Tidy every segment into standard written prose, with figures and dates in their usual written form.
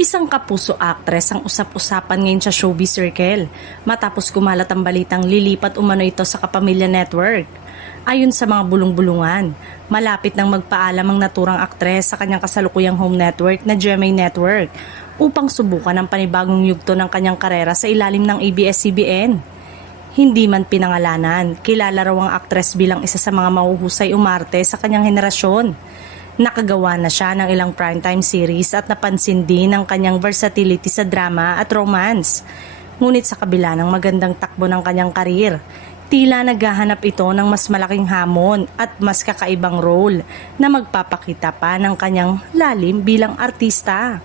Isang kapuso actress ang usap-usapan ngayon sa showbiz circle matapos kumalat ang balitang lilipat umano ito sa Kapamilya Network. Ayon sa mga bulong-bulungan, malapit nang magpaalam ang naturang aktres sa kanyang kasalukuyang home network na GMA Network upang subukan ang panibagong yugto ng kanyang karera sa ilalim ng ABS-CBN. Hindi man pinangalanan, kilala raw ang aktres bilang isa sa mga mahuhusay umarte sa kanyang henerasyon. Nakagawa na siya ng ilang primetime series at napansin din ang kanyang versatility sa drama at romance. Ngunit sa kabila ng magandang takbo ng kanyang karir, tila naghahanap ito ng mas malaking hamon at mas kakaibang role na magpapakita pa ng kanyang lalim bilang artista.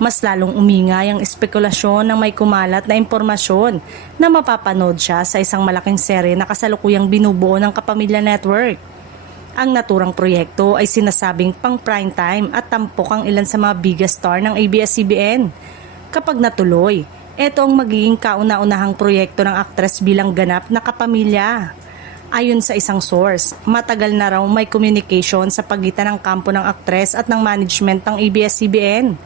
Mas lalong umingay ang espekulasyon ng may kumalat na impormasyon na mapapanood siya sa isang malaking serye na kasalukuyang binubuo ng Kapamilya Network. Ang naturang proyekto ay sinasabing pang primetime at tampok ang ilan sa mga biggest star ng ABS-CBN. Kapag natuloy, ito ang magiging kauna-unahang proyekto ng aktres bilang ganap na kapamilya. Ayon sa isang source, matagal na raw may communication sa pagitan ng kampo ng aktres at ng management ng ABS-CBN.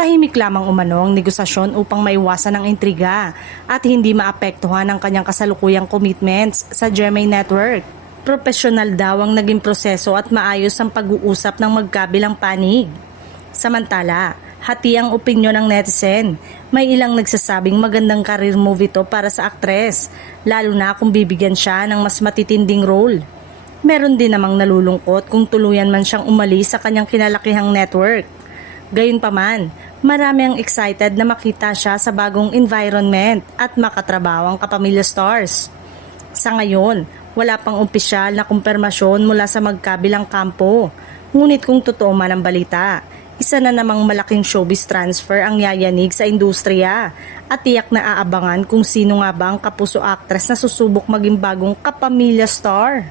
Tahimik lamang umano ang negosasyon upang maiwasan ang intriga at hindi maapektuhan ang kanyang kasalukuyang commitments sa GMA Network. Profesional daw ang naging proseso at maayos ang pag-uusap ng magkabilang panig. Samantala, hati ang opinyon ng netizen. May ilang nagsasabing magandang career move ito para sa aktres, lalo na kung bibigyan siya ng mas matitinding role. Meron din namang nalulungkot kung tuluyan man siyang umalis sa kanyang kinalakihang network. Gayunpaman, marami ang excited na makita siya sa bagong environment at makatrabaho ang Kapamilya Stars. Sa ngayon, wala pang opisyal na kumpirmasyon mula sa magkabilang kampo. Ngunit kung totoo man ang balita, isa na namang malaking showbiz transfer ang yayanig sa industriya at tiyak na aabangan kung sino nga ba ang kapuso actress na susubok maging bagong Kapamilya star.